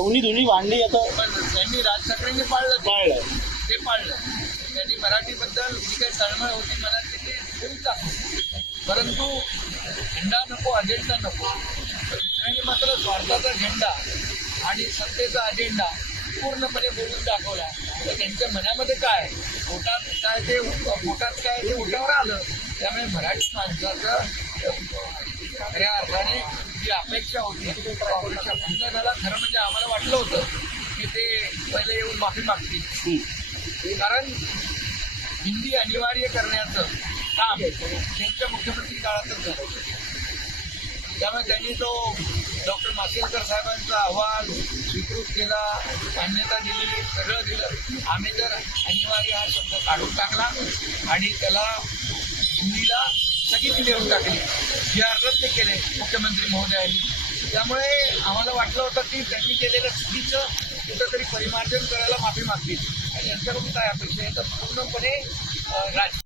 दोन्ही भांडी आता पण त्यांनी राज ठाकरेंनी पाळलं. ते पाळलं. त्यांनी मराठीबद्दल जी काही तळमळ होती मनात ते देऊन टाकली. परंतु झेंडा नको, अजेंडा नको. दुसऱ्यांनी मात्र स्वार्थाचा झेंडा आणि सत्तेचा अजेंडा पूर्णपणे बोलून दाखवला. तर त्यांच्या मनामध्ये काय, पोटात काय ते पोटावर आलं. त्यामुळे मराठी माणसाचं खऱ्या अर्थाने जी अपेक्षा होती अपेक्षा भंग झाला. खरं म्हणजे आम्हाला वाटलं होतं की ते पहिले येऊन माफी मागतील, कारण हिंदी अनिवार्य करण्याचं काम त्यांच्या मुख्यमंत्री काळातच झालं. त्यामुळे त्यांनी तो डॉक्टर माशेलकर साहेबांचा अहवाल स्वीकृत केला, मान्यता दिली, सगळं दिलं. आम्ही तर अनिवार्य हा शब्द काढून टाकला आणि त्याला हिंदीला स्थगिती देऊन टाकली. जी आर रद्द केले मुख्यमंत्री महोदयांनी. त्यामुळे आम्हाला वाटलं होतं की त्यांनी केलेलं चुकीचं कुठंतरी परिमार्जन करायला माफी मागतील आणि यांच्याकडून काय अपेक्षा आहे तर पूर्णपणे